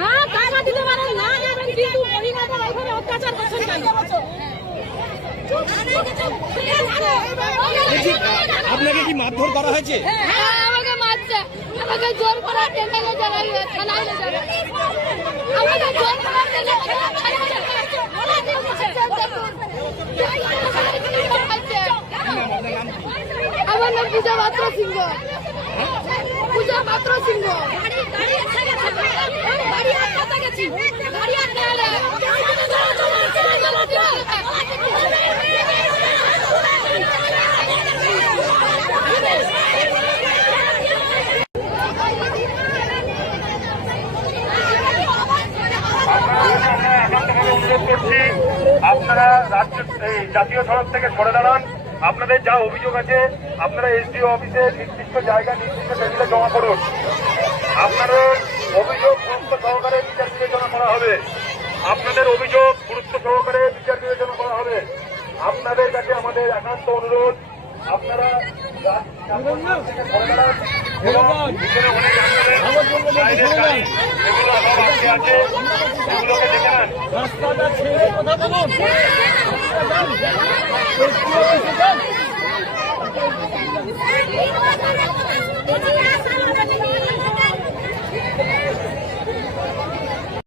না টাকা দিতে পারেন না দেবেন কিন্তু মহিলাদের এইভাবে অত্যাচার করছেন কেন? আপনাকে কি মারধর করা হয়েছে? হ্যাঁ আমাকে মারছে, আমাকে জোর করে টেনে জানাই থানায় যাবে, আমাকে জোর করে টেনে আমার নাম পূজা পাত্র সিংহ। পূজা পাত্র সিংহ। আপনারা রাজ্য জাতীয় সড়ক থেকে সরে দাঁড়ান। আপনাদের যা অভিযোগ আছে আপনারা এসডিও অফিসে নির্দিষ্ট জায়গা নির্দিষ্ট টেবিলে জমা করুন। আপনাদের অভিযোগ গুরুত্ব সহকারে বিচার বিবেচনা করা হবে। আপনাদের অভিযোগ গুরুত্ব সহকারে বিচার বিবেচনা করা হবে। আপনাদের কাছে আমাদের একান্ত অনুরোধ, আপনারা থেকে সরে দাঁড়ান এবং ভিতরে অনেক বাইরের গাড়ি এগুলো সব আটকে আছে, এগুলোকে দেখে নেন।